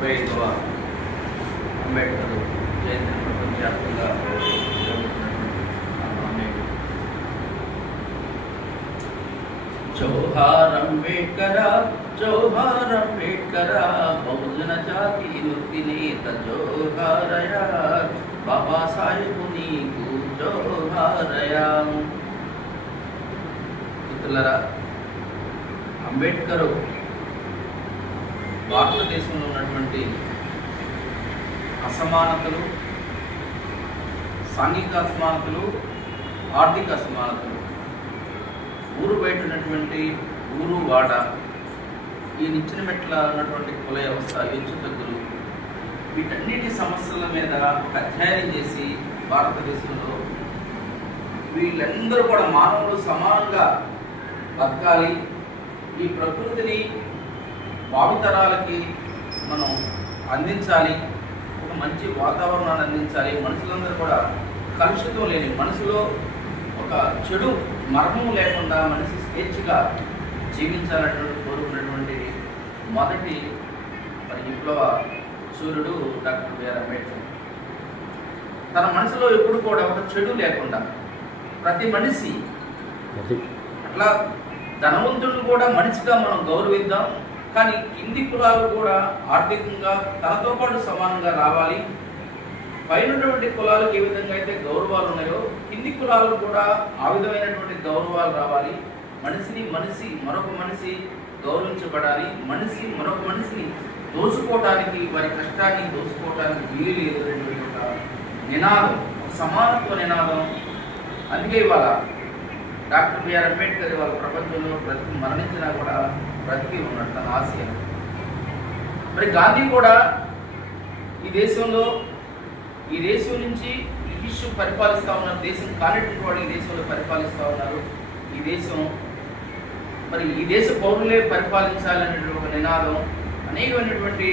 75వ అంబేద్కర్ జయంతిని ప్రపంచవ్యాప్తంగా జోహార్ అంబేద్కర జోహార్ అంబేద్కర బహుజన జాతి వృత్తి నేత జోహారయ బాబాసాహెబ్ నీకు జోహారయ. మిత్రులారా, అంబేద్కర్ భారతదేశంలో ఉన్నటువంటి అసమానతలు, సాంఘిక అసమానతలు, ఆర్థిక అసమానతలు, ఊరు బయట ఉన్నటువంటి ఊరు వాడ, ఈ నిచ్చిన మెట్ల ఉన్నటువంటి కుల వ్యవస్థ, హెచ్చు తగ్గులు, వీటన్నిటి సమస్యల మీద ఒక అధ్యయనం చేసి భారతదేశంలో వీళ్ళందరూ కూడా మానవులు సమానంగా బతకాలి, ఈ ప్రకృతిని భావితరాలకి మనం అందించాలి, ఒక మంచి వాతావరణాన్ని అందించాలి, మనుషులందరూ కూడా కలుషితం లేని, మనసులో ఒక చెడు మర్మం లేకుండా మనిషి స్వేచ్ఛగా జీవించాలనేటువంటి కోరుకున్నటువంటి మొదటి విప్లవ సూర్యుడు డాక్టర్ బిఆర్ అంబేద్కర్. తన మనసులో ఎప్పుడు కూడా ఒక చెడు లేకుండా ప్రతి మనిషి, అట్లా ధనవంతుడిని కూడా మనిషిగా మనం గౌరవిద్దాం, కానీ కింది కులాలు కూడా ఆర్థికంగా తనతో పాటు సమానంగా రావాలి. పైనటువంటి కులాలకు ఏ విధంగా అయితే గౌరవాలు ఉన్నాయో కింది కులాలు కూడా ఆ విధమైనటువంటి గౌరవాలు రావాలి. మనిషి మరొక మనిషి గౌరవించబడాలి. మనిషి మరొక మనిషిని దోచుకోవటానికి, వారి కష్టాన్ని దోచుకోవటానికి వీలు లేదనేటువంటి ఒక నినాదం, సమానత్వ నినాదం. అందుకే ఇవాళ డాక్టర్ బిఆర్ అంబేద్కర్ వాళ్ళ ప్రపంచంలో మరణించినా కూడా బ్రతికి ఉన్నాడు తన ఆశయం. మరి గాంధీ కూడా ఈ దేశం నుంచి బ్రిటిష్ పరిపాలిస్తూ ఉన్నారు, దేశం కానిటువంటి వాడు ఈ దేశంలో పరిపాలిస్తూ ఉన్నారు. ఈ దేశ పౌరులే పరిపాలించాలనేటువంటి ఒక నినాదం, అనేకమైనటువంటి